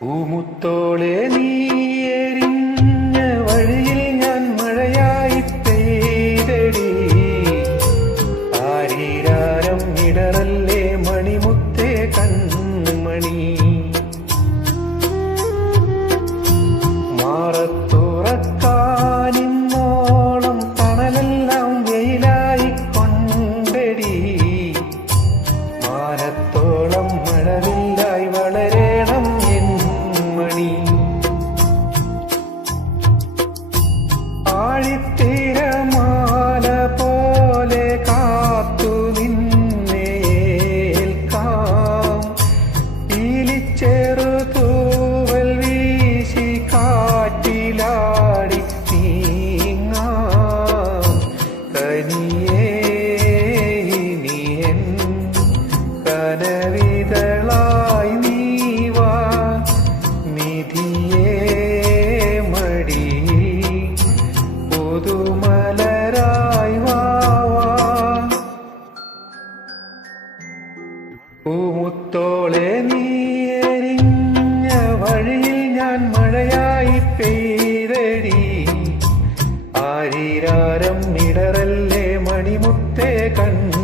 പൂമുത്തോളെ നീ എരിഞ്ഞ വഴിയിൽ ഞാൻ മഴയായി പെയ്തടി. ആരീരാരം ഇടറല്ലേ മണിമുത്തേ കൺമണി. മാറത്തുറക്കാനിന്നോളം തണലെല്ലാം വെയിലായി കൊണ്ടടി. മാനത്തോളം മഴവില്ലായി വളരേണം മണി. ആഴിത്തിരമാല പോലെ കാത്തു നിന്നേൽക്കാം. പീലിച്ചെറു തൂവൽ വീശി കാറ്റിലാടി നീങ്ങാം. കനിയേ നീ എൻ കനവിതളായി നീവാ. നിധിയേ മടിയിൽ പുതുമലരായി വാവാ. പൂമുത്തോളെ നീ എരിഞ്ഞ വഴിയിൽ ഞാൻ മഴയായി പെയ്തടി. ആരീരാരം ഇടറല്ലേ മണിമുത്തേ കണ്ണു.